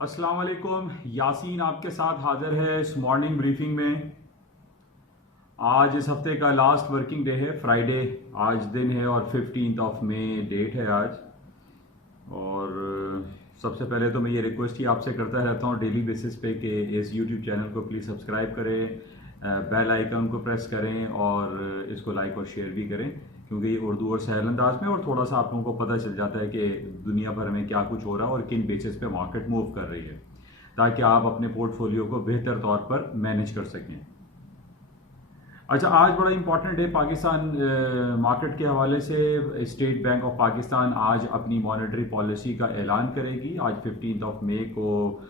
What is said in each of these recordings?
अस्सलाम वालेकुम। यासीन आपके साथ हाजिर है इस मॉर्निंग ब्रीफिंग में। आज इस हफ्ते का लास्ट वर्किंग डे है, फ्राइडे आज दिन है और 15 मई डेट है आज। और सबसे पहले तो मैं ये रिक्वेस्ट ही आपसे करता रहता हूँ डेली बेसिस पे कि इस यूट्यूब चैनल को प्लीज़ सब्सक्राइब करें, बेल आइकन को प्रेस करें और इसको लाइक और शेयर भी करें, क्योंकि ये उर्दू और सहल अंदाज में और थोड़ा सा आप लोगों को पता चल जाता है कि दुनिया भर में क्या कुछ हो रहा है और किन बेसिस पे मार्केट मूव कर रही है, ताकि आप अपने पोर्टफोलियो को बेहतर तौर पर मैनेज कर सकें। अच्छा, आज बड़ा इंपॉर्टेंट है पाकिस्तान मार्केट के हवाले से। स्टेट बैंक ऑफ पाकिस्तान आज अपनी मॉनेटरी पॉलिसी का ऐलान करेगी। आज 15 मई को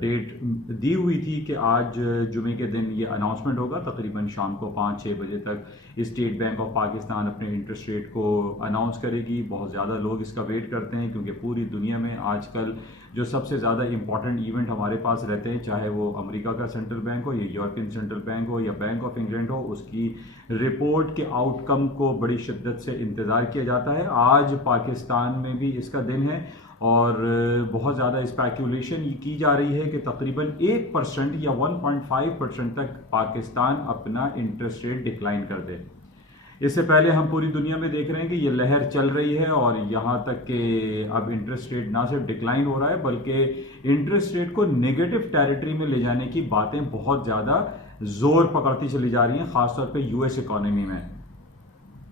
डेट दी हुई थी कि आज जुमे के दिन ये अनाउंसमेंट होगा। तकरीबन शाम को 5-6 बजे तक स्टेट बैंक ऑफ पाकिस्तान अपने इंटरेस्ट रेट को अनाउंस करेगी। बहुत ज़्यादा लोग इसका वेट करते हैं, क्योंकि पूरी दुनिया में आजकल जो सबसे ज़्यादा इंपॉर्टेंट इवेंट हमारे पास रहते हैं, चाहे वो अमेरिका का सेंट्रल बैंक हो या यूरोपियन सेंट्रल बैंक हो या बैंक ऑफ इंग्लैंड हो, उसकी रिपोर्ट के आउटकम को बड़ी शिद्दत से इंतज़ार किया जाता है। आज पाकिस्तान में भी इसका दिन है और बहुत ज़्यादा स्पेकुलेशन की जा रही है कि तकरीबन 1% या 1.5% तक पाकिस्तान अपना इंटरेस्ट रेट डिक्लाइन कर दे। इससे पहले हम पूरी दुनिया में देख रहे हैं कि ये लहर चल रही है और यहाँ तक कि अब इंटरेस्ट रेट ना सिर्फ डिक्लाइन हो रहा है, बल्कि इंटरेस्ट रेट को नेगेटिव टेरिटरी में ले जाने की बातें बहुत ज़्यादा जोर पकड़ती चली जा रही हैं, खासतौर पे यूएस इकोनॉमी में।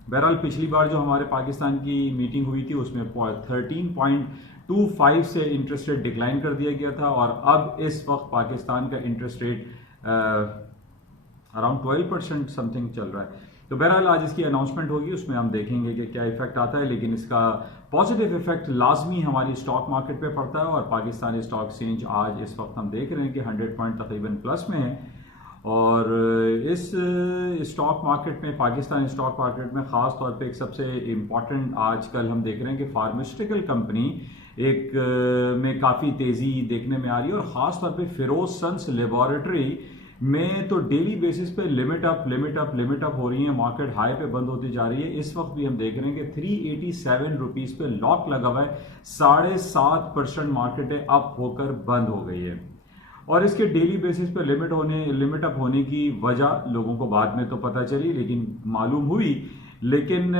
बहरहाल पिछली बार जो हमारे पाकिस्तान की मीटिंग हुई थी उसमें 13.25 से इंटरेस्ट रेट डिक्लाइन कर दिया गया था और अब इस वक्त पाकिस्तान का इंटरेस्ट रेट अराउंड 12% समथिंग चल रहा है। तो बहरहाल आज इसकी अनाउंसमेंट होगी, उसमें हम देखेंगे कि क्या इफेक्ट आता है, लेकिन इसका पॉजिटिव इफेक्ट लाजमी हमारी स्टॉक मार्केट पे पड़ता है। और पाकिस्तानी स्टॉक एक्सचेंज आज इस वक्त हम देख रहे हैं कि 100 पॉइंट तकरीबन प्लस में है। और इस स्टॉक मार्केट में, पाकिस्तानी स्टॉक मार्केट में ख़ास तौर पे एक सबसे इम्पॉर्टेंट आजकल हम देख रहे हैं कि फार्मास्यूटिकल कंपनी में काफ़ी तेज़ी देखने में आ रही है और ख़ास तौर पे फिरोज सन्स लेबॉरेटरी में तो डेली बेसिस पे लिमिट अप हो रही है, मार्केट हाई पे बंद होती जा रही है। इस वक्त भी हम देख रहे हैं कि 387 रुपीज़ पे लॉक लगा हुआ है, 7.5% मार्केट अप होकर बंद हो गई है। और इसके डेली बेसिस पे लिमिट अप होने की वजह लोगों को बाद में तो पता चली, लेकिन मालूम हुई। लेकिन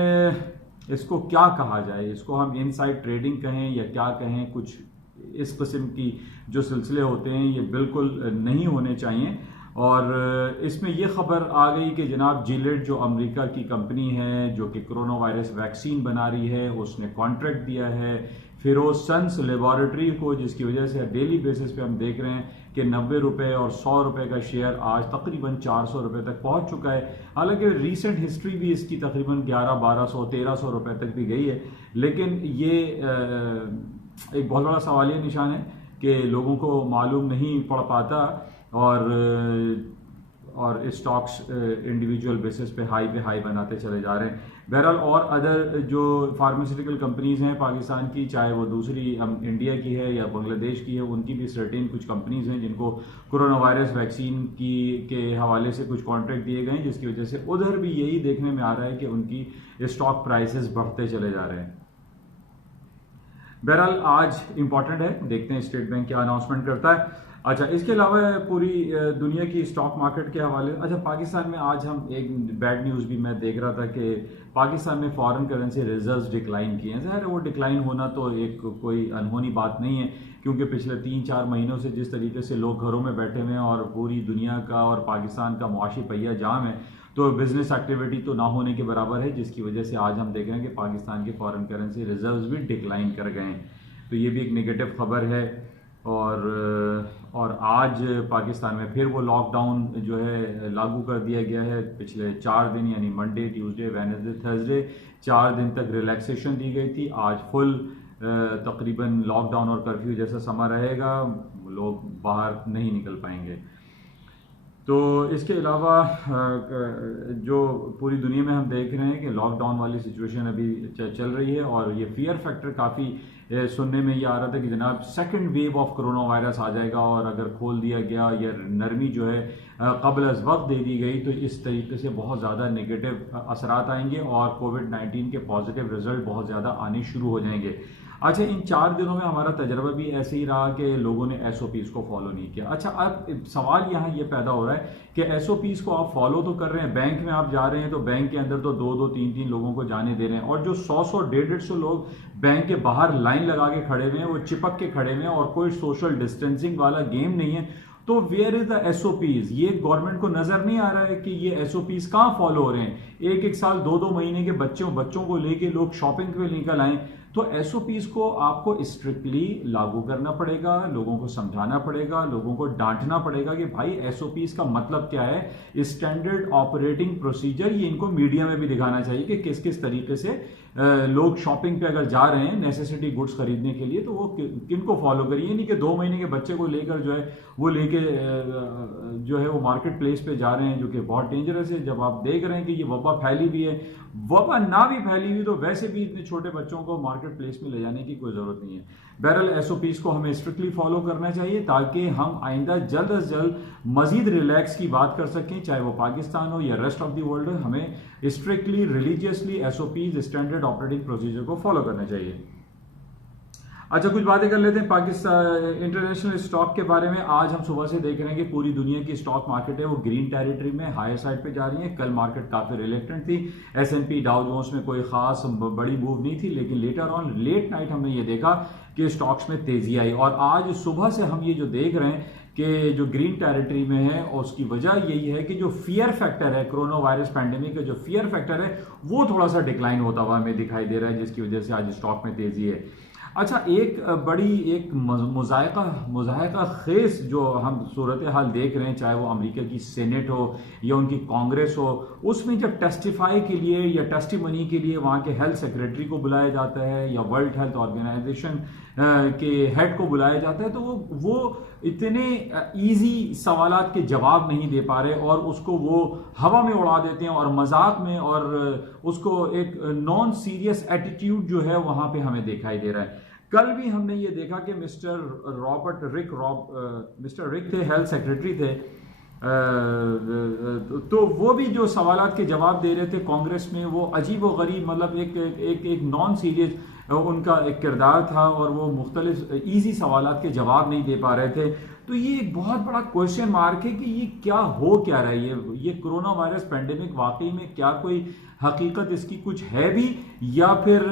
इसको क्या कहा जाए, इसको हम इनसाइड ट्रेडिंग कहें या क्या कहें, कुछ इस किस्म की जो सिलसिले होते हैं ये बिल्कुल नहीं होने चाहिए। और इसमें यह खबर आ गई कि जनाब जिलेट जो अमेरिका की कंपनी है जो कि कोरोना वायरस वैक्सीन बना रही है, उसने कॉन्ट्रैक्ट दिया है फिरोज सन्स लेबॉरेटरी को, जिसकी वजह से डेली बेसिस पे हम देख रहे हैं कि 90 रुपये और 100 रुपये का शेयर आज तकरीबन 400 रुपये तक पहुंच चुका है। हालांकि रीसेंट हिस्ट्री भी इसकी तकरीबन 1100-1200 1300 रुपये तक भी गई है, लेकिन ये एक बहुत बड़ा सवालिया निशान है कि लोगों को मालूम नहीं पड़ पाता और स्टॉक्स इंडिविजुअल बेसिस पे हाई बनाते चले जा रहे हैं। बहरहाल और अदर जो फार्मास्यूटिकल कंपनीज हैं पाकिस्तान की, चाहे वो दूसरी हम इंडिया की है या बांग्लादेश की है, उनकी भी सर्टेन कुछ कंपनीज हैं जिनको कोरोना वायरस वैक्सीन के हवाले से कुछ कॉन्ट्रैक्ट दिए गए हैं, जिसकी वजह से उधर भी यही देखने में आ रहा है कि उनकी स्टॉक प्राइसेस बढ़ते चले जा रहे हैं। बहरहाल आज इंपॉर्टेंट है, देखते हैं स्टेट बैंक क्या अनाउंसमेंट करता है। अच्छा, इसके अलावा पूरी दुनिया की स्टॉक मार्केट के हवाले, अच्छा पाकिस्तान में आज हम एक बैड न्यूज़ भी मैं देख रहा था कि पाकिस्तान में फॉरेन करेंसी रिजर्व्स डिक्लाइन किए हैं। ज़ाहिर है वो डिक्लाइन होना तो एक कोई अनहोनी बात नहीं है, क्योंकि पिछले 3-4 महीनों से जिस तरीके से लोग घरों में बैठे हुए हैं और पूरी दुनिया का और पाकिस्तान का मुआशी पहिया जाम है, तो बिजनेस एक्टिविटी तो ना होने के बराबर है, जिसकी वजह से आज हम देख रहे हैं कि पाकिस्तान के फॉरेन करेंसी रिजर्व्स भी डिक्लाइन कर गए हैं। तो ये भी एक नेगेटिव खबर है। और आज पाकिस्तान में फिर वो लॉकडाउन जो है लागू कर दिया गया है। पिछले 4 दिन यानी मंडे, ट्यूसडे, वेडनेसडे, थर्सडे 4 दिन तक रिलैक्सेशन दी गई थी। आज फुल तकरीबन लॉकडाउन और कर्फ्यू जैसा समा रहेगा, लोग बाहर नहीं निकल पाएंगे। तो इसके अलावा जो पूरी दुनिया में हम देख रहे हैं कि लॉकडाउन वाली सिचुएशन अभी चल रही है और ये फियर फैक्टर काफ़ी सुनने में ये आ रहा था कि जनाब second wave of corona virus आ जाएगा और अगर खोल दिया गया या नरमी जो है कबल अज़ वक्त दे दी गई तो इस तरीके से बहुत ज़्यादा नेगेटिव असरात आएंगे और कोविड-19 के पॉजिटिव रिजल्ट बहुत ज़्यादा आने शुरू हो जाएंगे। अच्छा, इन 4 दिनों में हमारा तजर्बा भी ऐसे ही रहा कि लोगों ने एसओपीज को फॉलो नहीं किया। अच्छा, अब सवाल यहाँ ये पैदा हो रहा है कि एसओपीज को आप फॉलो तो कर रहे हैं, बैंक में आप जा रहे हैं तो बैंक के अंदर तो 2-2, 3-3 लोगों को जाने दे रहे हैं, और जो 100-100, 150-150 लोग बैंक के बाहर लाइन लगा के खड़े हुए हैं, वो चिपक के खड़े हुए हैं और कोई सोशल डिस्टेंसिंग वाला गेम नहीं है। तो वेयर इज द एसओपीज? ये गवर्नमेंट को नजर नहीं आ रहा है कि ये एसओपीज कहां फॉलो हो रहे हैं? एक एक साल, 2-2 महीने के बच्चों को लेके लोग शॉपिंग पे निकल आए। तो एसओपीज को आपको स्ट्रिक्टली लागू करना पड़ेगा, लोगों को समझाना पड़ेगा, लोगों को डांटना पड़ेगा कि भाई एसओपीज का मतलब क्या है, स्टैंडर्ड ऑपरेटिंग प्रोसीजर। ये इनको मीडिया में भी दिखाना चाहिए कि किस किस तरीके से लोग शॉपिंग पे अगर जा रहे हैं नेसेसिटी गुड्स खरीदने के लिए तो वो किनको फॉलो करिए। नहीं कि 2 महीने के बच्चे को लेकर जो है वो लेके जो है वो मार्केट प्लेस पे जा रहे हैं, जो कि बहुत डेंजरस है। जब आप देख रहे हैं कि ये वबा फैली हुई है, वबा ना भी फैली हुई तो वैसे भी इतने छोटे बच्चों को मार्केट प्लेस में ले जाने की कोई जरूरत नहीं है। बहरहाल एसओपीज को हमें स्ट्रिक्टली फॉलो करना चाहिए ताकि हम आइंदा जल्द अज जल्द मजीद रिलैक्स की बात कर सकें, चाहे वो पाकिस्तान हो या रेस्ट ऑफ द वर्ल्ड हो। हमें strictly religiously SOPs, standard operating procedure को फॉलो करना चाहिए। अच्छा, कुछ बातें कर लेते हैं पाकिस्तान इंटरनेशनल स्टॉक के बारे में। आज हम सुबह से देख रहे हैं कि पूरी दुनिया की स्टॉक मार्केट है वो ग्रीन टेरिटरी में, हायर साइड पे जा रही है। कल मार्केट काफी रिलेक्टेंट थी, एसएनपी डाउ जोन्स में कोई खास बड़ी मूव नहीं थी, लेकिन लेटर ऑन लेट नाइट हमने ये देखा कि स्टॉक्स में तेजी आई। और आज सुबह से हम ये जो देख रहे हैं कि जो ग्रीन टेरिटरी में है, और उसकी वजह यही है कि जो फियर फैक्टर है, कोरोना वायरस पैंडेमिक का जो फियर फैक्टर है वो थोड़ा सा डिक्लाइन होता हुआ हमें दिखाई दे रहा है, जिसकी वजह से आज स्टॉक में तेजी है। अच्छा, एक मुज़ाहिका खेस जो हम सूरत हाल देख रहे हैं, चाहे वो अमेरिका की सेनेट हो या उनकी कांग्रेस हो, उसमें जब टेस्टिफाई के लिए या टेस्टिमनी के लिए वहाँ के हेल्थ सेक्रेटरी को बुलाया जाता है या वर्ल्ड हेल्थ ऑर्गेनाइजेशन के हेड को बुलाया जाता है, तो वो इतने इजी सवालात के जवाब नहीं दे पा रहे और उसको वो हवा में उड़ा देते हैं और मजाक में, और उसको एक नॉन सीरियस एटीट्यूड जो है वहां पे हमें दिखाई दे रहा है। कल भी हमने ये देखा कि मिस्टर रिक थे, हेल्थ सेक्रेटरी थे, तो वो भी जो सवालात के जवाब दे रहे थे कांग्रेस में, वो अजीब व गरीब, मतलब एक नॉन सीरियस उनका एक किरदार था और वो मुख्तलिफ इजी सवालात के जवाब नहीं दे पा रहे थे। तो ये एक बहुत बड़ा क्वेश्चन मार्क है कि ये क्या हो क्या रहा है, ये कोरोना वायरस पैंडेमिक वाकई में क्या कोई हकीकत इसकी कुछ है भी, या फिर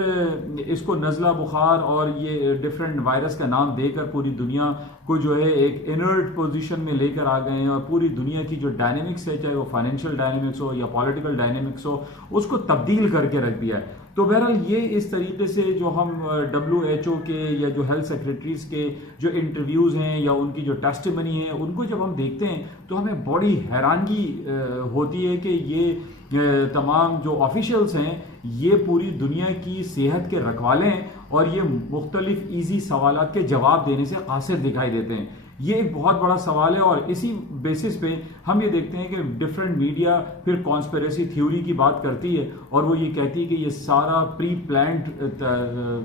इसको नज़ला बुखार और ये डिफरेंट वायरस का नाम देकर पूरी दुनिया को जो है एक इनर्ट पोजीशन में लेकर आ गए हैं और पूरी दुनिया की जो डायनेमिक्स है, चाहे वो फाइनेंशियल डायनेमिक्स हो या पॉलिटिकल डायनेमिक्स हो, उसको तब्दील करके रख दिया है। तो बहरहाल ये इस तरीके से जो हम WHO के या जो हेल्थ सेक्रेटरीज के जो इंटरव्यूज़ हैं या उनकी जो टेस्टिमनी है, उनको जब हम देखते हैं तो हमें बड़ी हैरानगी होती है कि ये तमाम जो ऑफिशियल्स हैं ये पूरी दुनिया की सेहत के रखवाले हैं और ये मुख्तलिफ ईजी सवालात के जवाब देने से कासिर दिखाई देते हैं। ये एक बहुत बड़ा सवाल है और इसी बेसिस पे हम ये देखते हैं कि डिफरेंट मीडिया फिर कॉन्स्पिरेसी थ्योरी की बात करती है और वो ये कहती है कि ये सारा प्री प्लान्ड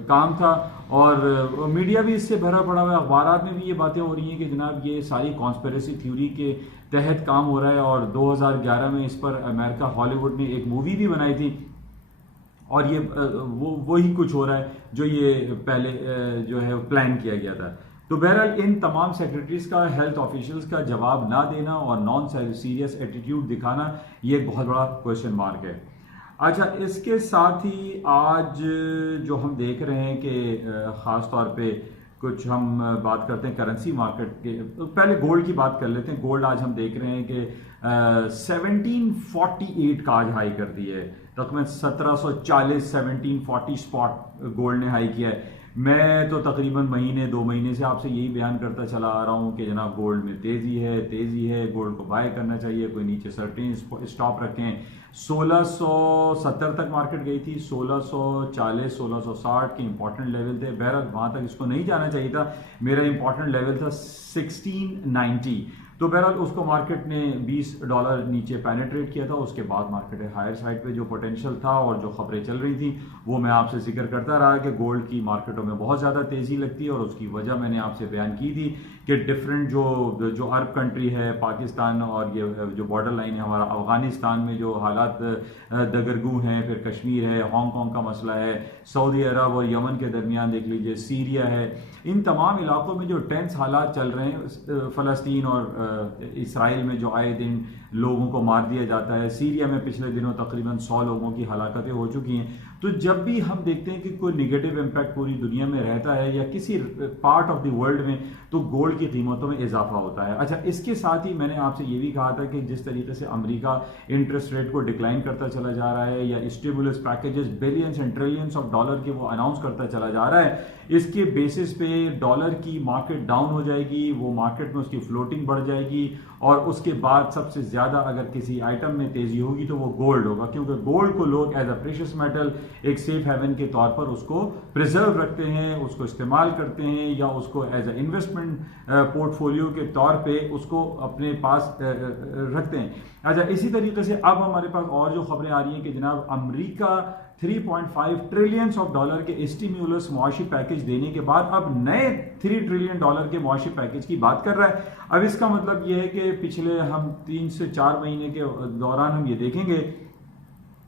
काम था, और मीडिया भी इससे भरा पड़ा हुआ है। अखबारात में भी ये बातें हो रही हैं कि जनाब ये सारी कॉन्स्पिरेसी थ्योरी के तहत काम हो रहा है, और 2011 में इस पर अमेरिका हॉलीवुड ने एक मूवी भी बनाई थी और ये वही कुछ हो रहा है जो ये पहले जो है प्लान किया गया था। तो बहरहाल इन तमाम सेक्रेटरीज का, हेल्थ ऑफिशियल्स का जवाब ना देना और नॉन सीरियस एटीट्यूड दिखाना, ये एक बहुत बड़ा क्वेश्चन मार्क है। अच्छा, इसके साथ ही आज जो हम देख रहे हैं कि ख़ास तौर पे कुछ हम बात करते हैं करेंसी मार्केट के, तो पहले गोल्ड की बात कर लेते हैं। गोल्ड आज हम देख रहे हैं कि 1748 का आज हाई कर दी है, तकरीबन 1740 1740 स्पॉट गोल्ड ने हाई किया है। मैं तो तकरीबन 2 महीने से आपसे यही बयान करता चला आ रहा हूँ कि जनाब गोल्ड में तेज़ी है, गोल्ड को बाय करना चाहिए, कोई नीचे सर्टेन स्टॉप रखें। 1670 तक मार्केट गई थी, 1640 1660 के इंपॉर्टेंट लेवल थे, बहरहाल वहाँ तक इसको नहीं जाना चाहिए था। मेरा इंपॉर्टेंट लेवल था 1690। तो बहरहाल उसको मार्केट ने $20 नीचे पेनिट्रेट किया था। उसके बाद मार्केट हायर साइड पे जो पोटेंशियल था और जो खबरें चल रही थी वो मैं आपसे जिक्र करता रहा कि गोल्ड की मार्केटों में बहुत ज़्यादा तेज़ी लगती है, और उसकी वजह मैंने आपसे बयान की थी कि डिफरेंट जो अरब कंट्री है, पाकिस्तान और ये जो बॉर्डर लाइन है हमारा अफगानिस्तान में जो हालात दगरगू हैं, फिर कश्मीर है, हांगकॉन्ग का मसला है, सऊदी अरब और यमन के दरमियान देख लीजिए सीरिया है, इन तमाम इलाकों में जो टेंस हालात चल रहे हैं, फ़लस्तीन और इसराइल में जो आए दिन लोगों को मार दिया जाता है, सीरिया में पिछले दिनों तकरीबन 100 लोगों की हलाकतें हो चुकी हैं। तो जब भी हम देखते हैं कि कोई निगेटिव इम्पैक्ट पूरी दुनिया में रहता है या किसी पार्ट ऑफ द वर्ल्ड में, तो गोल्ड की कीमतों में इजाफा होता है। अच्छा, इसके साथ ही मैंने आपसे ये भी कहा था कि जिस तरीके से अमेरिका इंटरेस्ट रेट को डिक्लाइन करता चला जा रहा है या stimulus packages billions and trillions of dollar के वो अनाउंस करता चला जा रहा है, इसके बेसिस पे डॉलर की मार्केट डाउन हो जाएगी, वो मार्केट में उसकी फ्लोटिंग बढ़ जाएगी, और उसके बाद सबसे ज्यादा अगर किसी आइटम में तेजी होगी तो वो गोल्ड होगा, क्योंकि गोल्ड को लोग एज अ प्रेशियस मेटल एक सेफ हेवन के तौर पर उसको प्रिजर्व रखते हैं, उसको इस्तेमाल करते हैं, या उसको एज अ इन्वेस्टमेंट पोर्टफोलियो के तौर पे उसको अपने पास रखते हैं। अच्छा, इसी तरीके से अब हमारे पास और जो खबरें आ रही हैं कि जनाब अमेरिका 3.5 ट्रिलियन ऑफ डॉलर के स्टिम्युलस मुआशी पैकेज देने के बाद अब नए $3 ट्रिलियन के मुआशी पैकेज की बात कर रहा है। अब इसका मतलब यह है कि पिछले हम 3 से 4 महीने के दौरान हम ये देखेंगे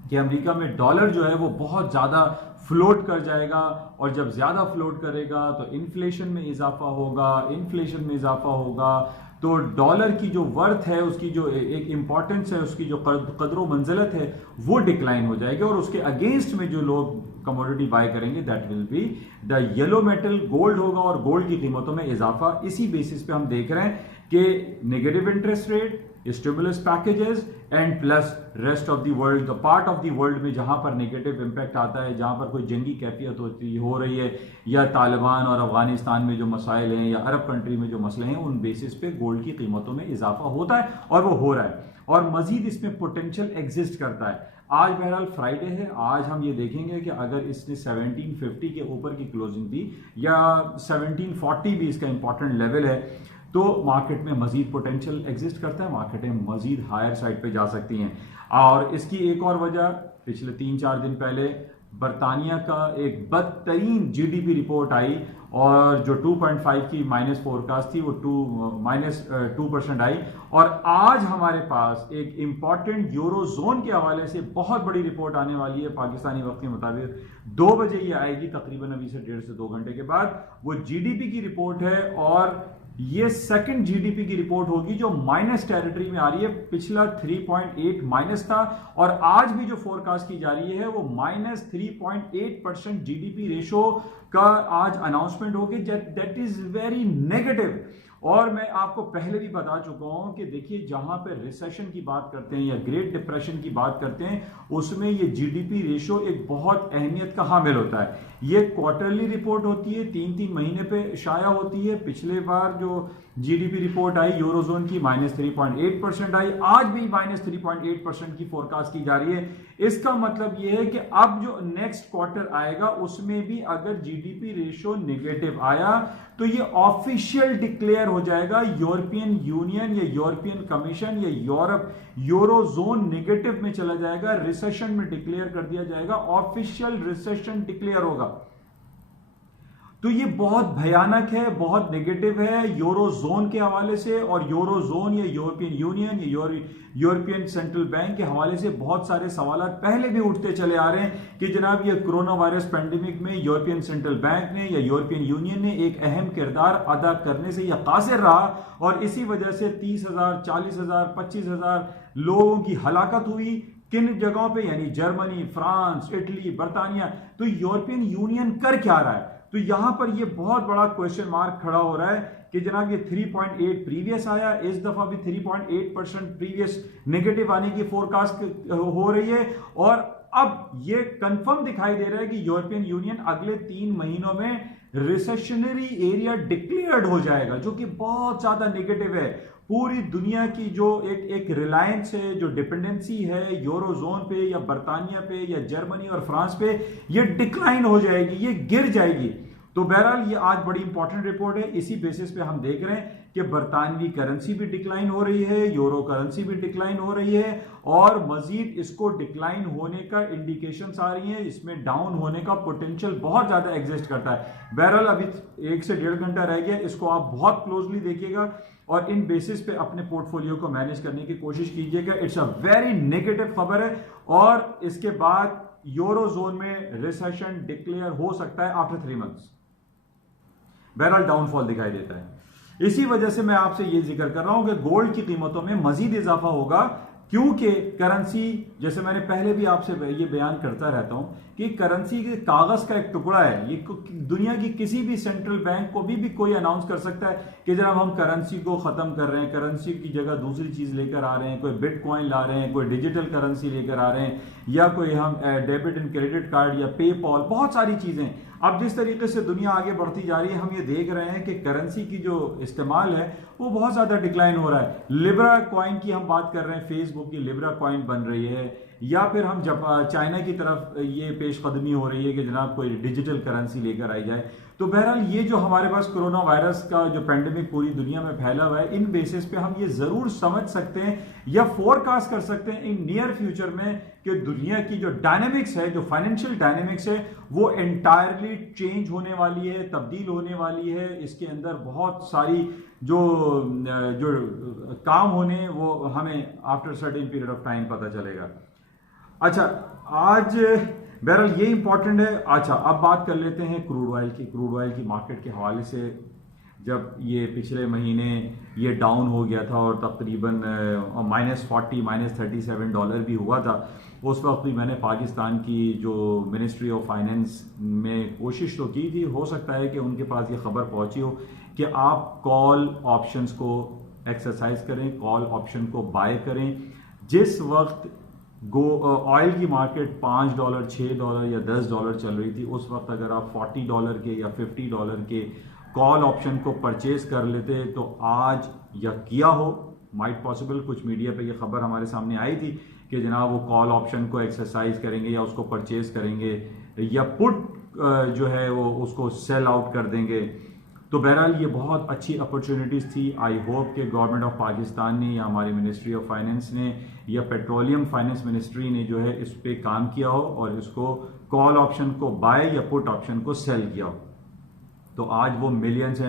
कि अमेरिका में डॉलर जो है वो बहुत ज्यादा फ्लोट कर जाएगा, और जब ज्यादा फ्लोट करेगा तो इन्फ्लेशन में इजाफा होगा, इन्फ्लेशन में इजाफा होगा तो डॉलर की जो वर्थ है, उसकी जो एक इंपॉर्टेंस है, उसकी जो कदर मंजिलत है वो डिक्लाइन हो जाएगी, और उसके अगेंस्ट में जो लोग कमोडिटी बाय करेंगे that will be the yellow metal gold होगा, और गोल्ड की कीमतों में इजाफा इसी बेसिस पे हम देख रहे हैं कि negative interest rate, stimulus packages and plus rest of the world, the part of the world में जहां पर नेगेटिव इंपैक्ट आता है, जहां पर कोई जंगी कैफियत हो रही है, या तालिबान और अफगानिस्तान में जो मसाइल हैं या अरब कंट्री में जो मसले हैं, उन बेसिस पे गोल्ड की कीमतों में इजाफा होता है, और वो हो रहा है, और मजीद इसमें पोटेंशियल एग्जिस्ट करता है। आज बहरहाल फ्राइडे है, आज हम ये देखेंगे कि अगर इसने 1750 के ऊपर की क्लोजिंग दी या 1740 भी इसका इंपॉर्टेंट लेवल है, तो मार्केट में मजीद पोटेंशियल एग्जिस्ट करता है, मार्केटें मजीद हायर साइड पे जा सकती हैं। और इसकी एक और वजह, पिछले 3-4 दिन पहले बरतानिया का एक बदतरीन जीडीपी रिपोर्ट आई, और जो 2.5 की माइनस फोरकास्ट थी वो -2% आई, और आज हमारे पास एक इंपॉर्टेंट यूरोजोन के हवाले से बहुत बड़ी रिपोर्ट आने वाली है पाकिस्तानी वक्त के मुताबिक 2 बजे ये आएगी, तकरीबन अभी से 1.5 से 2 घंटे के बाद। वो जीडीपी की रिपोर्ट है, और ये सेकंड जीडीपी की रिपोर्ट होगी जो माइनस टेरिटरी में आ रही है। पिछला 3.8 माइनस था, और आज भी जो फोरकास्ट की जा रही है वो -3.8% जीडीपी रेशो का आज अनाउंसमेंट होगी, दैट इज वेरी नेगेटिव। और मैं आपको पहले भी बता चुका हूं कि देखिए, जहां पे रिसेशन की बात करते हैं या ग्रेट डिप्रेशन की बात करते हैं, उसमें ये जीडीपी रेशो एक बहुत अहमियत का हामिल होता है। ये क्वार्टरली रिपोर्ट होती है, 3-3 महीने पे शाया होती है। पिछले बार जो जीडीपी रिपोर्ट आई यूरोजोन की -3.8% आई, आज भी -3.8% की फोरकास्ट की जा रही है। इसका मतलब यह है कि अब जो नेक्स्ट क्वार्टर आएगा उसमें भी अगर जीडीपी रेशो नेगेटिव आया तो ये ऑफिशियल डिक्लेयर हो जाएगा, यूरोपियन यूनियन या यूरोपियन कमीशन या यूरोजोन नेगेटिव में चला जाएगा, रिसेशन में डिक्लेयर कर दिया जाएगा, ऑफिशियल रिसेशन डिक्लेयर होगा। तो ये बहुत भयानक है, बहुत नेगेटिव है यूरोजोन के हवाले से, और यूरोजोन या यूरोपियन यूनियन या यूरोपियन सेंट्रल बैंक के हवाले से बहुत सारे सवाल पहले भी उठते चले आ रहे हैं कि जनाब ये कोरोना वायरस पैंडेमिक में यूरोपियन सेंट्रल बैंक ने या यूरोपियन यूनियन ने एक अहम किरदार अदा करने से यह कासिर रहा, और इसी वजह से 30,000, 40,000, 25,000 लोगों की हलाकत हुई। किन जगहों पे? यानी जर्मनी, फ्रांस, इटली, बर्तानिया। तो यूरोपियन यूनियन कर क्या रहा है? तो यहां पर यह बहुत बड़ा क्वेश्चन मार्क खड़ा हो रहा है कि जनाब ये 3.8 प्रीवियस आया, इस दफा भी 3.8% प्रीवियस नेगेटिव आने की फोरकास्ट हो रही है, और अब ये कंफर्म दिखाई दे रहा है कि यूरोपियन यूनियन अगले 3 महीनों में रिसेशनरी एरिया डिक्लेयर्ड हो जाएगा, जो कि बहुत ज्यादा नेगेटिव है। पूरी दुनिया की जो एक रिलायंस है, जो डिपेंडेंसी है यूरोजोन पे या बर्तानिया पे या जर्मनी और फ्रांस पे, ये डिक्लाइन हो जाएगी, ये गिर जाएगी। तो बहरहाल ये आज बड़ी इंपॉर्टेंट रिपोर्ट है। इसी बेसिस पे हम देख रहे हैं कि बरतानवी करेंसी भी डिक्लाइन हो रही है, यूरो करेंसी भी डिक्लाइन हो रही है और मजीद इसको डिक्लाइन होने का इंडिकेशंस आ रही हैं, इसमें डाउन होने का पोटेंशियल बहुत ज्यादा एग्जिस्ट करता है। बहरहाल अभी 1 से 1.5 घंटा रह गया, इसको आप बहुत क्लोजली देखिएगा और इन बेसिस पे अपने पोर्टफोलियो को मैनेज करने की कोशिश कीजिएगा। इट्स अ वेरी नेगेटिव खबर है और इसके बाद यूरो जोन में रिसेशन डिक्लेयर हो सकता है आफ्टर 3 मंथ्स। बहरहाल डाउनफॉल दिखाई देता है। इसी वजह से मैं आपसे यह जिक्र कर रहा हूं कि गोल्ड की कीमतों में मजीद इजाफा होगा, क्योंकि करेंसी, जैसे मैंने पहले भी आपसे ये बयान करता रहता हूं कि करेंसी के कागज का एक टुकड़ा है। ये दुनिया की किसी भी सेंट्रल बैंक को भी कोई अनाउंस कर सकता है कि जनाब हम करेंसी को खत्म कर रहे हैं, करेंसी की जगह दूसरी चीज लेकर आ रहे हैं, कोई बिटकॉइन ला रहे हैं, कोई डिजिटल करेंसी लेकर आ रहे हैं, या कोई हम डेबिट एंड क्रेडिट कार्ड या पेपॉल, बहुत सारी चीजें। अब जिस तरीके से दुनिया आगे बढ़ती जा रही है, हम ये देख रहे हैं कि करेंसी की जो इस्तेमाल है वो बहुत ज्यादा डिक्लाइन हो रहा है। लिब्रा कॉइन की हम बात कर रहे हैं, फेसबुक की लिब्रा कॉइन बन रही है, या फिर हम जब चाइना की तरफ ये पेशकदमी हो रही है कि जनाब कोई डिजिटल करेंसी लेकर आई जाए। तो बहरहाल ये जो हमारे पास कोरोना वायरस का जो पेंडेमिक पूरी दुनिया में फैला हुआ है, इन बेसिस पे हम ये जरूर समझ सकते हैं या फोरकास्ट कर सकते हैं इन नियर फ्यूचर में कि दुनिया की जो डायनेमिक्स है, जो फाइनेंशियल डायनेमिक्स है, वो एंटायरली चेंज होने वाली है, तब्दील होने वाली है। इसके अंदर बहुत सारी जो काम होने वो हमें after certain period of time पता चलेगा। अच्छा, आज बहरहाल ये इंपॉर्टेंट है। अच्छा, अब बात कर लेते हैं क्रूड ऑयल की। क्रूड ऑयल की मार्केट के हवाले से जब ये पिछले महीने ये डाउन हो गया था और तकरीबन -40 -37 भी हुआ था, उस वक्त भी मैंने पाकिस्तान की जो मिनिस्ट्री ऑफ फाइनेंस में कोशिश तो की थी, हो सकता है कि उनके पास ये खबर पहुंची हो कि आप कॉल ऑप्शंस को एक्सरसाइज करें, कॉल ऑप्शन को बाय करें। जिस वक्त ऑयल की मार्केट $5, $6 या $10 चल रही थी, उस वक्त अगर आप $40 के या $50 के कॉल ऑप्शन को परचेज कर लेते तो आज या किया हो, माइट पॉसिबल, कुछ मीडिया पे ये खबर हमारे सामने आई थी कि जनाब वो कॉल ऑप्शन को एक्सरसाइज करेंगे या उसको परचेज करेंगे या पुट जो है वो उसको सेल आउट कर देंगे। तो बहरहाल ये बहुत अच्छी अपॉर्चुनिटीज थी। आई होप कि गवर्नमेंट ऑफ पाकिस्तान ने या हमारी मिनिस्ट्री ऑफ फाइनेंस ने या पेट्रोलियम फाइनेंस मिनिस्ट्री ने जो है इस पे काम किया हो और इसको कॉल ऑप्शन को बाय या पुट ऑप्शन को सेल किया हो। तो आज वो मिलियंस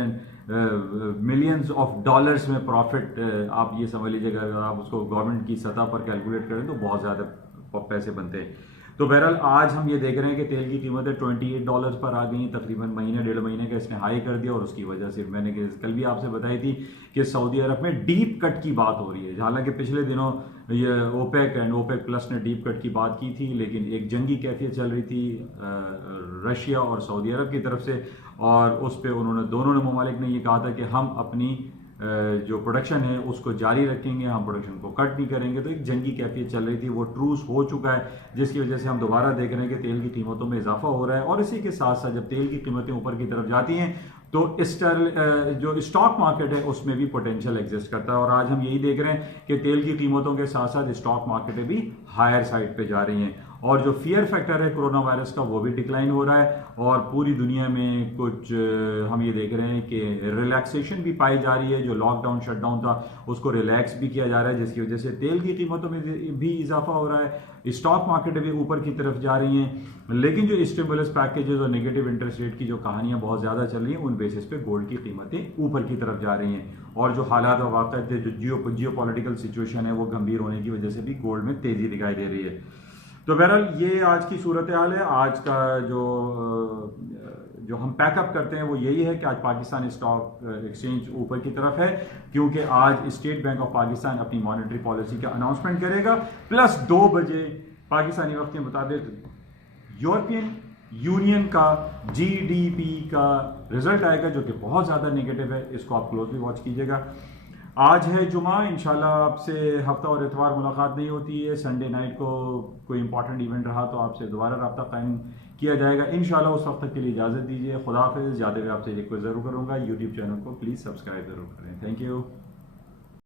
ऑफ डॉलर्स में प्रॉफिट, आप ये समझ लीजिएगा, अगर आप उसको गवर्नमेंट की सतह पर कैलकुलेट करें तो बहुत ज्यादा पैसे बनते हैं। तो बहरहाल आज हम ये देख रहे हैं कि तेल की कीमतें $28 पर आ गई, तकरीबन महीने 1.5 महीने का इसने हाई कर दिया और उसकी वजह से मैंने कल भी आपसे बताई थी कि सऊदी अरब में डीप कट की बात हो रही है। हालांकि पिछले दिनों ये ओपेक एंड ओपेक प्लस ने डीप कट की बात की थी, लेकिन एक जंगी कैफियत चल रही थी रशिया और सऊदी अरब की तरफ से, और उस पर दोनों ने ममालिक ने ये कहा था कि हम अपनी जो प्रोडक्शन है उसको जारी रखेंगे, हम प्रोडक्शन को कट नहीं करेंगे। तो एक जंगी कैफियत चल रही थी, वो ट्रूस हो चुका है, जिसकी वजह से हम दोबारा देख रहे हैं कि तेल की कीमतों में इजाफा हो रहा है। और इसी के साथ साथ जब तेल की कीमतें ऊपर की तरफ जाती हैं तो जो स्टॉक मार्केट है उसमें भी पोटेंशियल एग्जिस्ट करता है। और आज हम यही देख रहे हैं कि तेल की कीमतों के साथ साथ स्टॉक मार्केटें भी हायर साइड पे जा रही हैं और जो फियर फैक्टर है कोरोना वायरस का वो भी डिक्लाइन हो रहा है। और पूरी दुनिया में कुछ हम ये देख रहे हैं कि रिलैक्सेशन भी पाई जा रही है। जो लॉकडाउन शटडाउन था उसको रिलैक्स भी किया जा रहा है, जिसकी वजह से तेल की कीमतों में भी इजाफा हो रहा है, स्टॉक मार्केटें भी ऊपर की तरफ जा रही हैं। लेकिन जो स्टिमुलस पैकेजेस और नेगेटिव इंटरेस्ट रेट की जो कहानियां बहुत ज्यादा चल रही हैं, उन बेसिस पे गोल्ड की कीमतें ऊपर की तरफ जा रही हैं। और जो हालात और वाक़यात जो जियो पॉलिटिकल सिचुएशन है वो गंभीर होने की वजह से भी गोल्ड में तेजी दिखाई दे रही है। तो बहरहाल ये आज की सूरत हाल है। आज का जो हम पैकअप करते हैं वो यही है कि आज पाकिस्तान स्टॉक एक्सचेंज ऊपर की तरफ है, क्योंकि आज स्टेट बैंक ऑफ पाकिस्तान अपनी मॉनेटरी पॉलिसी का अनाउंसमेंट करेगा। प्लस 2 बजे पाकिस्तानी वक्त के मुताबिक यूरोपियन यूनियन का GDP का रिजल्ट आएगा, जो कि बहुत ज्यादा नेगेटिव है। इसको आप क्लोजली वॉच कीजिएगा। आज है जुमा, इंशाल्लाह आपसे हफ्ता और इतवार मुलाकात नहीं होती है। संडे नाइट को कोई इंपॉर्टेंट इवेंट रहा तो आपसे दोबारा रब्ता कायम किया जाएगा इंशाल्लाह। उस वक्त तक के लिए इजाजत दीजिए। खुदा हाफिज़। जाते हुए आपसे रिक्वेस्ट जरूर करूंगा, यूट्यूब चैनल को प्लीज सब्सक्राइब जरूर करें। Thank you.